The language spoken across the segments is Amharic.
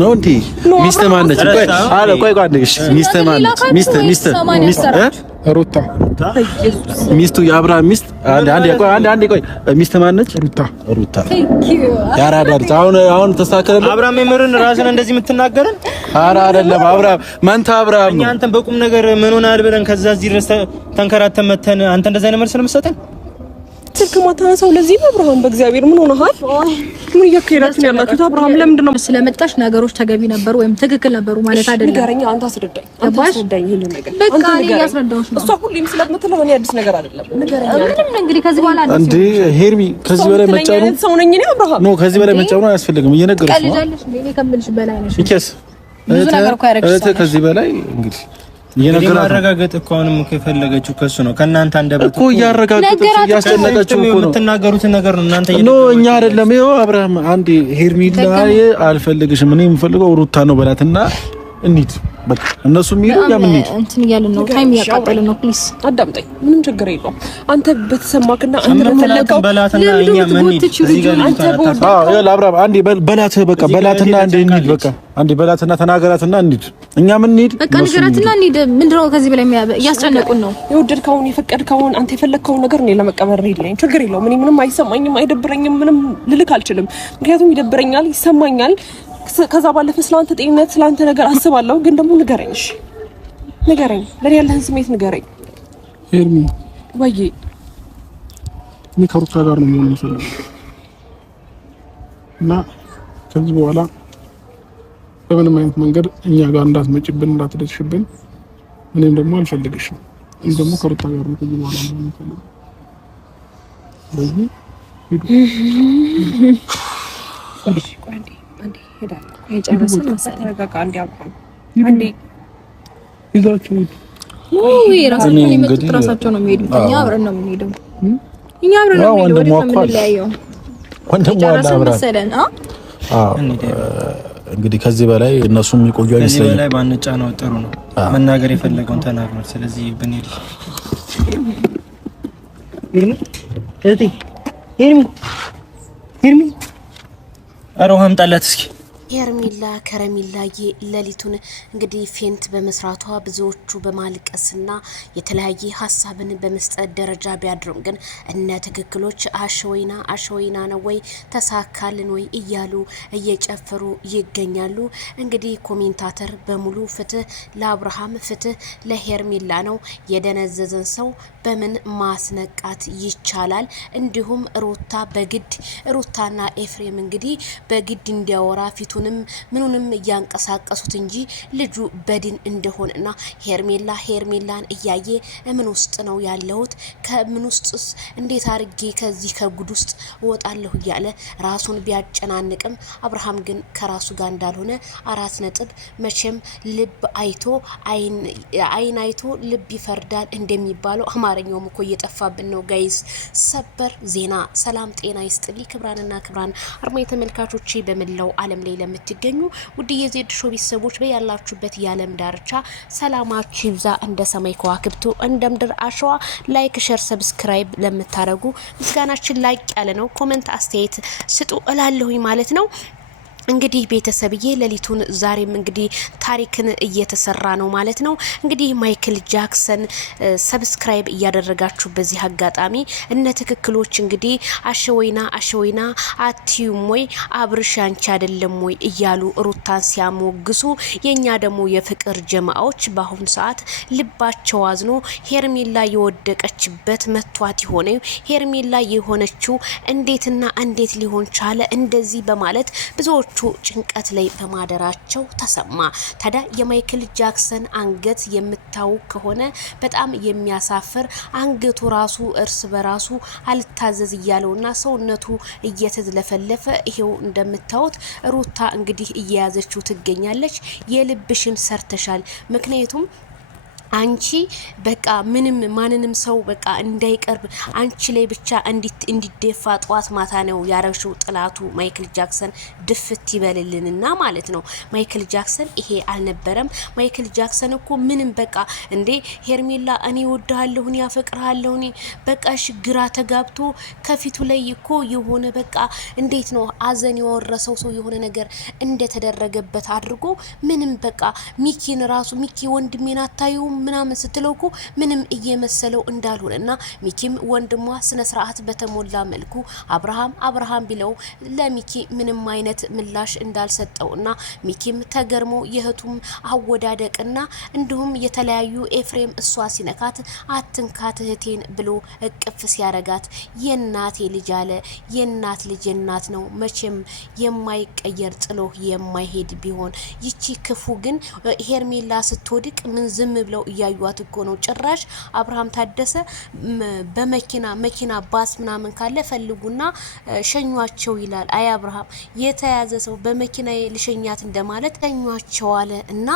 ነው እንዴ? ሚስት ማነች? ቆይ ሚስት ሩታ ሚስቱ የአብርሃም ሚስት አንዴ ቆይ ሚስት ማነች? ሩታ ያራዳል። አሁን ተስተካከለ። አብርሃም የምርን ራስን እንደዚህ የምትናገረን? ኧረ አይደለም አብርሃም መንታ አብርሃም እኛ አንተን በቁም ነገር ምን ሆነሃል ብለን ከዛ እዚህ ድረስ ተንከራተን መተን አንተ እንደዛ አይነት መልስ ነው የምትሰጠን? ስልክ ማታነሳው ለዚህ ነው? አብርሃም በእግዚአብሔር ምን ሆነሃል? ምን እያከራችሁ ያላችሁት? አብርሃም ለምንድን ነው ስለመጣሽ ነገሮች ተገቢ ነበሩ ወይም ትክክል ነበሩ ማለት አይደለም። ንገረኝ፣ አንተ አስረዳኝ ይሄን ነገር። በቃ እኔ ያስረዳሁሽ ነው። እሷ ሁሌም ስለምትለው እኔ አዲስ ነገር አይደለም። ንገረኝ። ምንም እንግዲህ ከዚህ በኋላ እንዴ ሄርሚ ከዚህ በላይ መጫኑ ሰው ነኝ እኔ አብርሃም። ኖ ከዚህ በላይ መጫኑ አያስፈልግም። እየነገርኩሽ ነው። ቀልጃለሽ እንዴ? እኔ ከምልሽ በላይ ነሽ። ይከስ ብዙ ነገር እኮ ያረጋግጥ ከዚህ በላይ እንግዲህ እየነገራረጋገጥ እኮ አሁንም ከፈለገችው ከሱ ነው ከናንተ አንደበት እኮ እያረጋገጠች እያስጨነቀችው እኮ ነው የምትናገሩት ነገር ነው እናንተ ኖ እኛ አይደለም ይኸው አብርሃም አንዴ ሄርሚላ አልፈልግሽም እኔ የምፈልገው ሩታ ነው በላትና እንሂድ በቃ እነሱ የሚሉ ያ ምን እንሂድ እንትን እያልን ነው ታይም ያቃጠለ ነው ፕሊስ አዳምጠኝ ምንም ችግር የለውም አንተ በተሰማክና አንተ በተለቀው በላትና እኛ ምን እንሂድ አብርሃም አንዴ በላት በቃ በላትና አንዴ እንሂድ በቃ አንዴ በላትና ተናገራትና እንሂድ እኛ ምን እንሂድ በቃ ንገራትና እንሂድ ምንድነው ከዚህ በላይ እያስጨነቁን ነው የወደድከውን የፈቀድከውን አንተ የፈለግከውን ነገር ነው ለመቀበል ሪድልኝ ችግር የለውም እኔ ምንም አይሰማኝም አይደብረኝም ምንም ልልክ አልችልም ምክንያቱም ይደብረኛል ይሰማኛል ከዛ ባለፈ ስላንተ ጤንነት ስላንተ ነገር አስባለሁ ግን ደግሞ ንገረኝ እሺ ንገረኝ ለኔ ያለህን ስሜት ንገረኝ ሄርሚ ወይ እኔ ከሩታ ጋር ነው የምፈልገው እና ከዚህ በኋላ በምንም አይነት መንገድ እኛ ጋር እንዳትመጪብን እንዳትደርሽብን እኔም ደግሞ አልፈልግሽም እኔ ደግሞ ከሩታ ጋር ነው ከዚህ በኋላ ነው የምፈልገው ስለዚህ ሄዳለሁ የጨረሰን መሰለኝ ተረጋጋ አንዴ አብረን አንዴ ይዛችሁ ራሳቸው ነው የሚሄዱት እኛ አብረን ነው የምንሄደው እኛ አብረን ነው የምንሄደው ወደ ተመለያየው ወንድም ዋላ አብረን እንግዲህ ከዚህ በላይ እነሱ የሚቆዩ አይመስለኝም ከዚህ በላይ ባንጫ ነው ጥሩ ነው መናገር የፈለገውን ተናግሯል ስለዚህ ብንሄድ ሄርሚ አሮሃም ጣላት እስኪ ሄርሜላ ከረሜላዬ ሌሊቱን እንግዲህ ፌንት በመስራቷ ብዙዎቹ በማልቀስና የተለያየ ሀሳብን በመስጠት ደረጃ ቢያድሩም ግን እነ ትክክሎች አሸወይና ነው ወይ ተሳካልን ወይ እያሉ እየጨፈሩ ይገኛሉ። እንግዲህ ኮሜንታተር በሙሉ ፍትህ ለአብርሃም ፍትህ ለሄርሜላ ነው። የደነዘዘን ሰው በምን ማስነቃት ይቻላል? እንዲሁም ሩታና ኤፍሬም እንግዲህ በግድ እንዲያወራ ፊቱ ምኑንም እያንቀሳቀሱት እንጂ ልጁ በድን እንደሆነና ሄርሜላን እያየ ምን ውስጥ ነው ያለሁት ከምን ውስጥስ እንዴት አርጌ ከዚህ ከጉድ ውስጥ እወጣለሁ እያለ ራሱን ቢያጨናንቅም አብርሃም ግን ከራሱ ጋር እንዳልሆነ 4 ነጥብ መቼም ልብ አይቶ አይን አይቶ ልብ ይፈርዳል እንደሚባለው አማርኛውም እኮ እየጠፋብን ነው ጋይስ ሰበር ዜና ሰላም ጤና ይስጥልኝ ክብራንና ክብራን አርማይ ተመልካቾቼ በመላው ዓለም ላይ ለምትገኙ ውድ የዜድ ሾው ቤተሰቦች በያላችሁበት የዓለም ዳርቻ ሰላማችሁ ይብዛ እንደ ሰማይ ከዋክብቱ እንደ ምድር አሸዋ ላይክ ሼር ሰብስክራይብ ለምታረጉ ምስጋናችን ላቅ ያለ ነው ኮሜንት አስተያየት ስጡ እላለሁኝ ማለት ነው እንግዲህ ቤተሰብዬ ሌሊቱን ዛሬም እንግዲህ ታሪክን እየተሰራ ነው ማለት ነው እንግዲህ ማይክል ጃክሰን ሰብስክራይብ እያደረጋችሁ በዚህ አጋጣሚ እነ ትክክሎች እንግዲህ አሸወይና አትዩም ወይ አብርሽ አንቺ አይደለም ወይ እያሉ ሩታን ሲያሞግሱ የኛ ደግሞ የፍቅር ጀማዎች በአሁኑ ሰዓት ልባቸው አዝኖ ሄርሜላ የወደቀችበት መቷት ሆነ ሄርሜላ የሆነችው እንዴት ሊሆን ቻለ እንደዚህ በማለት ብዙዎች ጭንቀት ላይ በማደራቸው ተሰማ ታዲያ የማይክል ጃክሰን አንገት የምታው ከሆነ በጣም የሚያሳፍር አንገቱ ራሱ እርስ በራሱ አልታዘዝ ያለውና ሰውነቱ እየተዝለፈለፈ ይሄው እንደምታዩት ሩታ እንግዲህ እየያዘችው ትገኛለች የልብሽን ሰርተሻል ምክንያቱም አንቺ በቃ ምንም ማንንም ሰው በቃ እንዳይቀርብ አንቺ ላይ ብቻ እንዲደፋ ጧት ማታ ነው ያረግሽው ጥላቱ ማይክል ጃክሰን ድፍት ይበልልንና ማለት ነው። ማይክል ጃክሰን ይሄ አልነበረም። ማይክል ጃክሰን እኮ ምንም በቃ እንዴ ሄርሜላ እኔ ወድሃለሁ እኔ አፈቅርሃለሁ እኔ በቃ ግራ ተጋብቶ ከፊቱ ላይ እኮ የሆነ በቃ እንዴት ነው አዘን የወረሰው ሰው የሆነ ነገር እንደተደረገበት አድርጎ ምንም በቃ ሚኪን ራሱ ሚኪ ወንድሜን አታዩም ምናምን ስትለው እኮ ምንም እየመሰለው እንዳልሆነና ሚኪም ወንድሟ ስነ ስርዓት በተሞላ መልኩ አብርሃም ቢለው ለሚኪ ምንም አይነት ምላሽ እንዳልሰጠውና ሚኪም ተገርሞ የህቱም አወዳደቅና እንዲሁም የተለያዩ ኤፍሬም እሷ ሲነካት አትንካት እህቴን ብሎ እቅፍ ሲያረጋት የናቴ ልጅ አለ። የናት ልጅ የናት ነው መቼም የማይቀየር ጥሎ የማይሄድ ቢሆን ይቺ ክፉ ግን ሄርሜላ ስትወድቅ ምን ዝም ብለው እያዩት እኮ ነው። ጭራሽ አብርሃም ታደሰ በመኪና ባስ ምናምን ካለ ፈልጉና ሸኟቸው ይላል። አይ አብርሃም የተያዘ ሰው በመኪና ልሸኛት እንደማለት ሸኟቸው አለ እና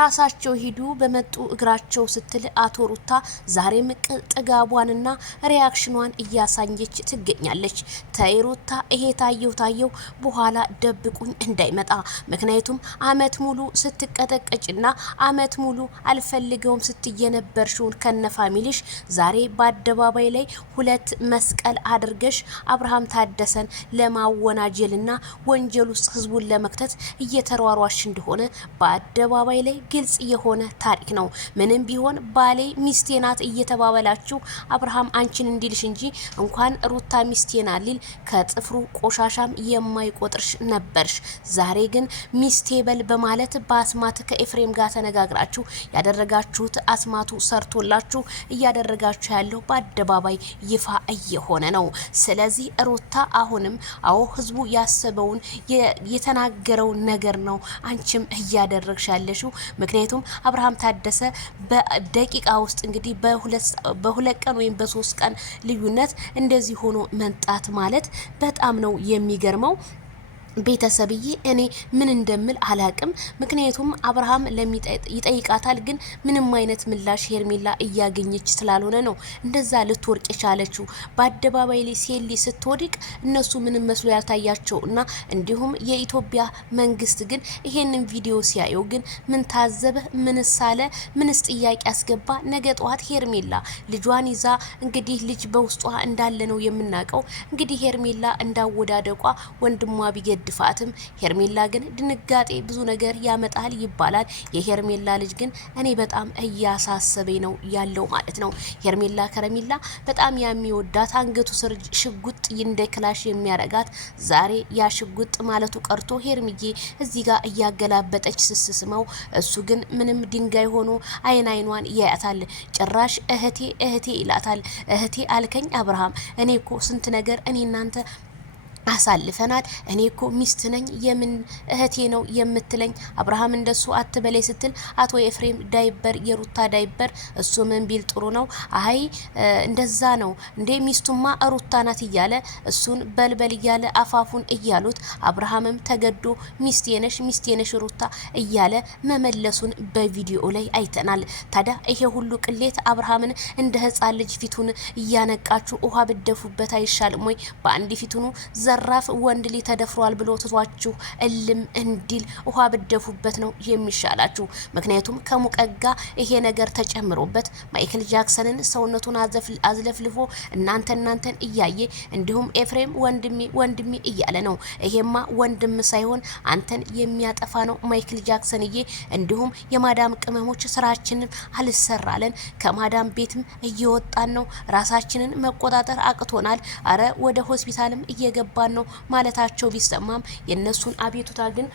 ራሳቸው ሂዱ በመጡ እግራቸው ስትል አቶ ሩታ ዛሬም ጥጋቧንና ሪያክሽኗን እያሳኘች ትገኛለች። ተይ ሩታ ይሄ ታየው በኋላ ደብቁኝ እንዳይመጣ። ምክንያቱም አመት ሙሉ ስትቀጠቀጭና አመት ሙሉ አልፈልገውም ስትየነበርሽውን ከነፋሚሊሽ ዛሬ በአደባባይ ላይ ሁለት መስቀል አድርገሽ አብርሃም ታደሰን ለማወናጀልና ወንጀል ውስጥ ህዝቡን ለመክተት እየተሯሯሽ እንደሆነ በአደባባይ ላይ ግልጽ የሆነ ታሪክ ነው። ምንም ቢሆን ባሌ ሚስቴ ናት እየተባበላችሁ አብርሃም አንቺን እንዲልሽ እንጂ እንኳን ሩታ ሚስቴ ናት ሊል ከጥፍሩ ቆሻሻም የማይቆጥርሽ ነበርሽ። ዛሬ ግን ሚስቴ በል በማለት በአስማት ከኤፍሬም ጋር ተነጋግራችሁ ያደረጋችሁት አስማቱ ሰርቶላችሁ እያደረጋችሁ ያለው በአደባባይ ይፋ እየሆነ ነው። ስለዚህ ሩታ አሁንም አዎ ህዝቡ ያሰበውን የተናገረው ነገር ነው አንቺም እያደረግሽ ያለሽው። ምክንያቱም አብርሃም ታደሰ በደቂቃ ውስጥ እንግዲህ በሁለት ቀን ወይም በ3 ቀን ልዩነት እንደዚህ ሆኖ መንጣት ማለት በጣም ነው የሚገርመው። ቤተሰብዬ እኔ ምን እንደምል አላቅም። ምክንያቱም አብርሃም ይጠይቃታል ግን ምንም አይነት ምላሽ ሄርሜላ እያገኘች ስላልሆነ ነው እንደዛ ልትወርቅ የቻለችው። በአደባባይ ላይ ሴሊ ስትወድቅ እነሱ ምንም መስሎ ያልታያቸውና እንዲሁም የኢትዮጵያ መንግስት ግን ይሄንን ቪዲዮ ሲያየው ግን ምን ታዘበ? ምንስ አለ? ምንስ ጥያቄ አስገባ? ነገ ጠዋት ሄርሜላ ልጇን ይዛ እንግዲህ ልጅ በውስጧ እንዳለ ነው የምናውቀው። እንግዲህ ሄርሜላ እንዳወዳደቋ ወንድሟ ቢገ ድፋትም ሄርሜላ ግን ድንጋጤ ብዙ ነገር ያመጣል ይባላል። የሄርሜላ ልጅ ግን እኔ በጣም እያሳሰበኝ ነው ያለው ማለት ነው። ሄርሜላ ከረሜላ በጣም የሚወዳት አንገቱ ስር ሽጉጥ እንደ ክላሽ የሚያረጋት ዛሬ ያ ሽጉጥ ማለቱ ቀርቶ ሄርሚዬ እዚህ ጋር እያገላበጠች ስስስመው እሱ ግን ምንም ድንጋይ ሆኖ አይኗን ያያታል። ጭራሽ እህቴ ይላታል። እህቴ አልከኝ አብርሃም እኔ እኮ ስንት ነገር እኔ እናንተ አሳልፈናል። እኔ እኮ ሚስት ነኝ የምን እህቴ ነው የምትለኝ? አብርሃም እንደሱ አትበላይ ስትል አቶ ኤፍሬም ዳይበር የሩታ ዳይበር እሱ ምን ቢል ጥሩ ነው? አይ እንደዛ ነው እንዴ ሚስቱማ ሩታ ናት እያለ እሱን በልበል እያለ አፋፉን እያሉት አብርሃምም ተገዶ ሚስቴነሽ ሩታ እያለ መመለሱን በቪዲዮ ላይ አይተናል። ታዲያ ይሄ ሁሉ ቅሌት አብርሃምን እንደ ህፃን ልጅ ፊቱን እያነቃችሁ ውሃ ብደፉበት አይሻልም ወይ? በአንድ ፊቱኑ ዘራፍ ወንድ ልጅ ተደፍሯል ብሎ ትቷችሁ እልም እንዲል ውሃ ብደፉበት ነው የሚሻላችሁ። ምክንያቱም ከሙቀጋ ይሄ ነገር ተጨምሮበት ማይክል ጃክሰንን ሰውነቱን አዝለፍልፎ እናንተን እያየ እንዲሁም ኤፍሬም ወንድሜ እያለ ነው። ይሄማ ወንድም ሳይሆን አንተን የሚያጠፋ ነው ማይክል ጃክሰንዬ። እንዲሁም የማዳም ቅመሞች ስራችንን አልሰራለን ከማዳም ቤትም እየወጣን ነው ራሳችንን መቆጣጠር አቅቶናል። አረ ወደ ሆስፒታልም እየገባን ነው ማለታቸው ቢሰማም የነሱን አቤቱታ ግን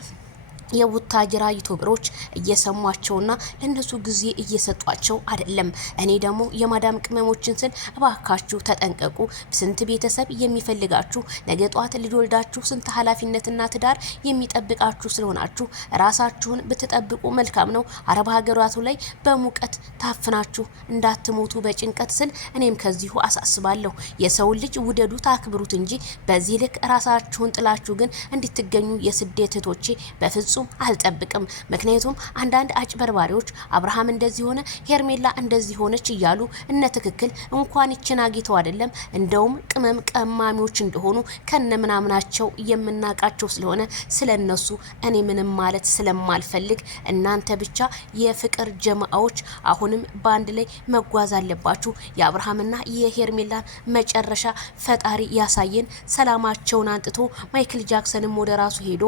የቡታጅራ ዩቲዩበሮች እየሰሟቸውና ለነሱ ጊዜ እየሰጧቸው አይደለም። እኔ ደግሞ የማዳም ቅመሞችን ስል እባካችሁ ተጠንቀቁ። ስንት ቤተሰብ የሚፈልጋችሁ ነገ ጧት ልጅ ወልዳችሁ ስንት ኃላፊነትና ትዳር የሚጠብቃችሁ ስለሆናችሁ ራሳችሁን ብትጠብቁ መልካም ነው። አረብ ሀገራቱ ላይ በሙቀት ታፍናችሁ እንዳትሞቱ በጭንቀት ስል እኔም ከዚሁ አሳስባለሁ። የሰው ልጅ ውደዱ ታክብሩት እንጂ በዚህ ልክ ራሳችሁን ጥላችሁ ግን እንድትገኙ የስደት እህቶቼ በፍጹም በፍጹም አልጠብቅም። ምክንያቱም አንዳንድ አጭበርባሪዎች አብርሃም እንደዚህ ሆነ ሄርሜላ እንደዚህ ሆነች እያሉ እነ ትክክል እንኳን ይችን አግኝተው አይደለም እንደውም ቅመም ቀማሚዎች እንደሆኑ ከነምናምናቸው የምናቃቸው ስለሆነ ስለነሱ እኔ ምንም ማለት ስለማልፈልግ እናንተ ብቻ የፍቅር ጀማዓዎች አሁንም ባንድ ላይ መጓዝ አለባችሁ። የአብርሃምና የሄርሜላን መጨረሻ ፈጣሪ ያሳየን። ሰላማቸውን አንጥቶ ማይክል ጃክሰንም ወደ ራሱ ሄዶ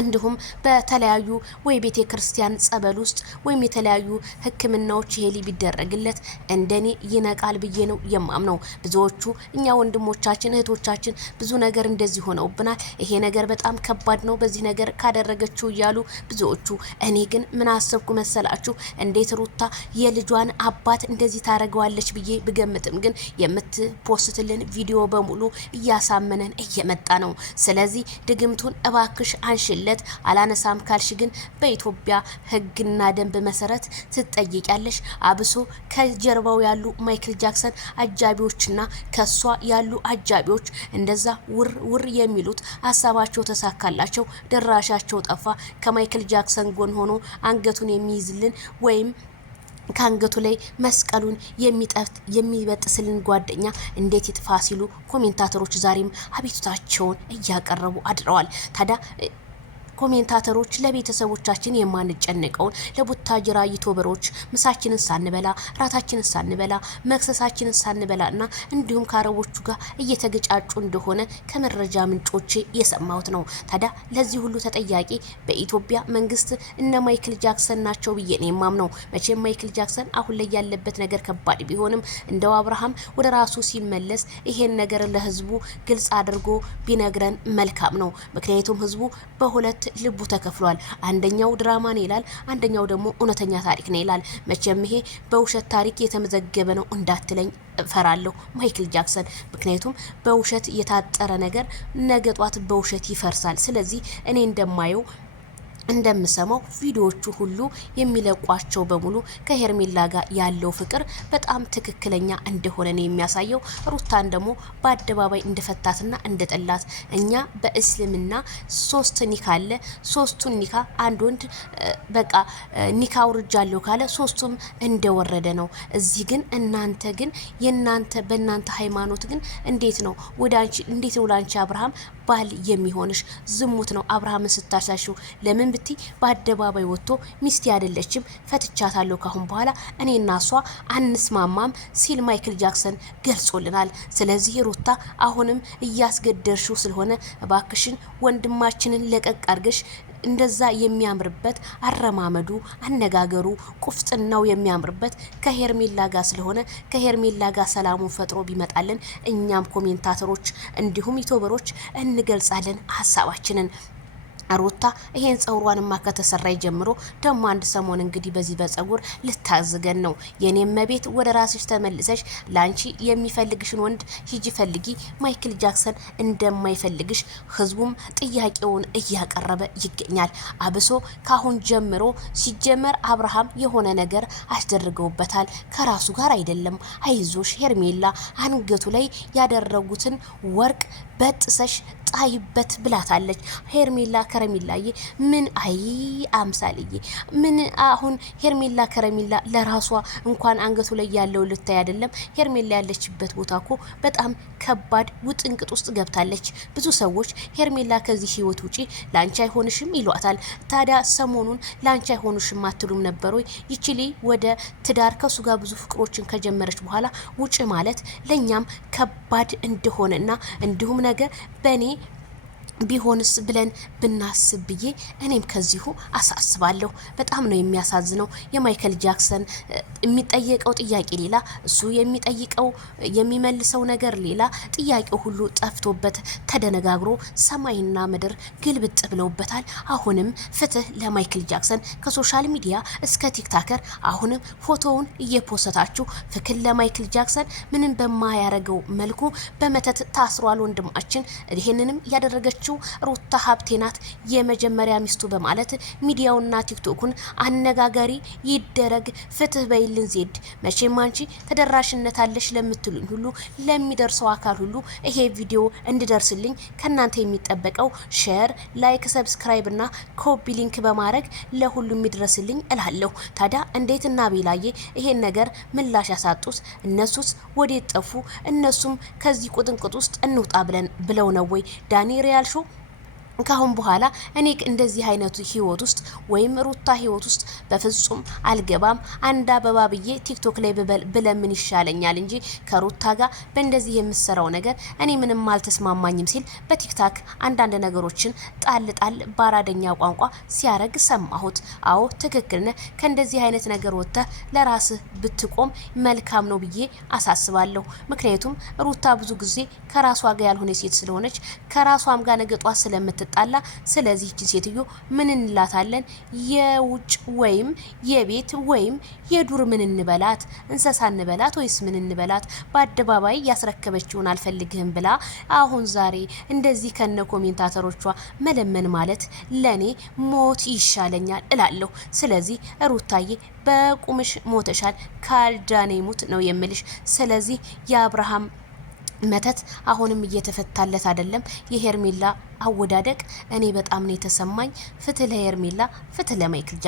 እንዲሁም በተለያዩ ወይ ቤተ ክርስቲያን ጸበል ውስጥ ወይም የተለያዩ ህክምናዎች ይሄ ቢደረግለት እንደኔ ይነቃል ብዬ ነው የማምነው። ብዙዎቹ እኛ ወንድሞቻችን እህቶቻችን ብዙ ነገር እንደዚህ ሆነውብናል። ይሄ ነገር በጣም ከባድ ነው በዚህ ነገር ካደረገችው እያሉ ብዙዎቹ። እኔ ግን ምን አሰብኩ መሰላችሁ? እንዴት ሩታ የልጇን አባት እንደዚህ ታረገዋለች ብዬ ብገምትም ግን የምትፖስትልን ቪዲዮ በሙሉ እያሳመነን እየመጣ ነው። ስለዚህ ድግምቱን እባክሽ አንሽል አላነሳም ካልሽ ግን በኢትዮጵያ ህግና ደንብ መሰረት ትጠይቂያለሽ። አብሶ ከጀርባው ያሉ ማይክል ጃክሰን አጃቢዎችና ከሷ ያሉ አጃቢዎች እንደዛ ውር የሚሉት ሀሳባቸው ተሳካላቸው፣ ድራሻቸው ጠፋ። ከማይክል ጃክሰን ጎን ሆኖ አንገቱን የሚይዝልን ወይም ከአንገቱ ላይ መስቀሉን የሚበጥስልን ጓደኛ እንዴት ይጥፋ ሲሉ ኮሜንታተሮች ዛሬም አቤቱታቸውን እያቀረቡ አድረዋል። ታዲያ ኮሜንታተሮች ለቤተሰቦቻችን የማንጨነቀውን ለቡታጅራ ዩቲዩበሮች ምሳችንን ሳንበላ ራታችንን ሳንበላ መክሰሳችንን ሳንበላና እንዲሁም ከአረቦቹ ጋር እየተገጫጩ እንደሆነ ከመረጃ ምንጮች የሰማሁት ነው። ታዲያ ለዚህ ሁሉ ተጠያቂ በኢትዮጵያ መንግስት እነ ማይክል ጃክሰን ናቸው ብዬ ነው የማምነው። መቼም ማይክል ጃክሰን አሁን ላይ ያለበት ነገር ከባድ ቢሆንም እንደው አብርሃም ወደ ራሱ ሲመለስ ይሄን ነገር ለህዝቡ ግልጽ አድርጎ ቢነግረን መልካም ነው። ምክንያቱም ህዝቡ በሁለት ልቡ ተከፍሏል። አንደኛው ድራማ ነው ይላል፣ አንደኛው ደግሞ እውነተኛ ታሪክ ነው ይላል። መቼም ይሄ በውሸት ታሪክ የተመዘገበ ነው እንዳትለኝ ፈራለሁ ማይክል ጃክሰን። ምክንያቱም በውሸት የታጠረ ነገር ነገ ጧት በውሸት ይፈርሳል። ስለዚህ እኔ እንደማየው እንደምሰማው ቪዲዮዎቹ ሁሉ የሚለቋቸው በሙሉ ከሄርሜላ ጋር ያለው ፍቅር በጣም ትክክለኛ እንደሆነ ነው የሚያሳየው። ሩታን ደግሞ በአደባባይ እንደፈታትና እንደጠላት። እኛ በእስልምና 3 ኒካ አለ። 3ቱን ኒካ አንድ ወንድ በቃ ኒካ አውርጃለሁ ካለ 3ቱም እንደወረደ ነው። እዚህ ግን እናንተ ግን በእናንተ ሃይማኖት ግን እንዴት ነው ላንቺ አብርሃም ባል የሚሆንሽ? ዝሙት ነው አብርሃምን ስታሳሹ። ለምን ብቲ በአደባባይ ወጥቶ ሚስት ያደለችም ፈትቻታለሁ ካሁን በኋላ እኔና እሷ አንስማማም ሲል ማይክል ጃክሰን ገልጾልናል። ስለዚህ ሩታ አሁንም እያስገደርሽው ስለሆነ እባክሽን ወንድማችንን ለቀቅ አድርገሽ እንደዛ የሚያምርበት አረማመዱ አነጋገሩ ቁፍጥናው የሚያምርበት ከሄርሜላ ጋር ስለሆነ ከሄርሜላ ጋር ሰላሙን ፈጥሮ ቢመጣልን እኛም ኮሜንታተሮች እንዲሁም ዩቲዩበሮች እንገልጻለን ሀሳባችንን። ሩታ ይሄን ጸጉሯንማ ከተሰራይ ጀምሮ ደሞ አንድ ሰሞን እንግዲህ በዚህ በጸጉር ልታዝገን ነው። የኔም መቤት ወደ ራስሽ ተመልሰሽ ላንቺ የሚፈልግሽን ወንድ ሂጂ ፈልጊ። ማይክል ጃክሰን እንደማይፈልግሽ ህዝቡም ጥያቄውን እያቀረበ ይገኛል። አብሶ ካሁን ጀምሮ ሲጀመር አብርሃም የሆነ ነገር አስደርገውበታል ከራሱ ጋር አይደለም። አይዞሽ ሄርሜላ አንገቱ ላይ ያደረጉትን ወርቅ በጥሰሽ ጣይበት ብላታለች። ሄርሜላ ከረሚላዬ ምን አምሳልዬ ምን አሁን ሄርሜላ ከረሚላ ለራሷ እንኳን አንገቱ ላይ ያለው ልታይ አይደለም። ሄርሜላ ያለችበት ቦታ እኮ በጣም ከባድ ውጥንቅጥ ውስጥ ገብታለች። ብዙ ሰዎች ሄርሜላ ከዚህ ህይወት ውጪ ላንቺ አይሆንሽም ይሏታል። ታዲያ ሰሞኑን ላንቺ አይሆንሽም አትሉም ነበር ወይ? ይችሊ ወደ ትዳር ከሱ ጋር ብዙ ፍቅሮችን ከጀመረች በኋላ ውጪ ማለት ለኛም ከባድ እንደሆነና እንዲሁም ነገር በኔ ቢሆንስ ብለን ብናስብ ብዬ እኔም ከዚሁ አሳስባለሁ። በጣም ነው የሚያሳዝነው። የማይክል ጃክሰን የሚጠየቀው ጥያቄ ሌላ፣ እሱ የሚጠይቀው የሚመልሰው ነገር ሌላ። ጥያቄው ሁሉ ጠፍቶበት ተደነጋግሮ ሰማይና ምድር ግልብጥ ብለውበታል። አሁንም ፍትህ ለማይክል ጃክሰን ከሶሻል ሚዲያ እስከ ቲክታከር አሁንም ፎቶውን እየፖሰታችሁ ፍክል ለማይክል ጃክሰን ምንም በማያረገው መልኩ በመተት ታስሯል ወንድማችን። ይሄንንም ያደረገችው የገለጸችው ሩታ ሀብቴ ናት የመጀመሪያ ሚስቱ በማለት ሚዲያውና ቲክቶኩን አነጋጋሪ ይደረግ ፍትህ በይልን ዜድ። መቼም አንቺ ተደራሽነት አለሽ ለምትሉኝ ሁሉ ለሚደርሰው አካል ሁሉ ይሄ ቪዲዮ እንዲደርስልኝ ከናንተ የሚጠበቀው ሼር፣ ላይክ፣ ሰብስክራይብ እና ኮፒ ሊንክ በማድረግ ለሁሉም ይድረስልኝ እላለሁ። ታዲያ እንዴትና ቤላዬ ይሄን ነገር ምላሽ ያሳጡት? እነሱስ ወዴት ጠፉ? እነሱም ከዚህ ቁጥንቁጥ ውስጥ እንውጣ ብለው ነው ወይ? ዳኒ ሪያል ሾው ካሁን በኋላ እኔ እንደዚህ አይነቱ ህይወት ውስጥ ወይም ሩታ ህይወት ውስጥ በፍጹም አልገባም፣ አንድ አበባ ብዬ ቲክቶክ ላይ ብለምን ይሻለኛል እንጂ ከሩታ ጋር በእንደዚህ የምሰራው ነገር እኔ ምንም አልተስማማኝም ሲል በቲክታክ አንዳንድ ነገሮችን ጣል በአራደኛ ቋንቋ ሲያረግ ሰማሁት። አዎ ትክክል ነህ። ከእንደዚህ አይነት ነገር ወጥተህ ለራስህ ብትቆም መልካም ነው ብዬ አሳስባለሁ። ምክንያቱም ሩታ ብዙ ጊዜ ከራሷ ጋር ያልሆነ ሴት ስለሆነች ከራሷም ጋር ነገጧ ስለምትጣላ ስለዚህ እቺ ሴትዮ ምን እንላታለን? የውጭ ወይም የቤት ወይም የዱር ምን እንበላት? እንስሳ እንበላት ወይስ ምን እንበላት? በአደባባይ ያስረከበችውን አልፈልግህም ብላ አሁን ዛሬ እንደዚህ ከነ ኮሜንታተሮቿ መለመን ማለት ለኔ ሞት ይሻለኛል እላለሁ። ስለዚህ ሩታዬ በቁምሽ ሞተሻል፣ ካልዳኔ ሙት ነው የምልሽ። ስለዚህ የአብርሃም መተት አሁንም እየተፈታለት አይደለም። የሄርሜላ አወዳደቅ እኔ በጣም ነው የተሰማኝ። ፍትህ ለሄርሜላ፣ ፍትህ ለማይክል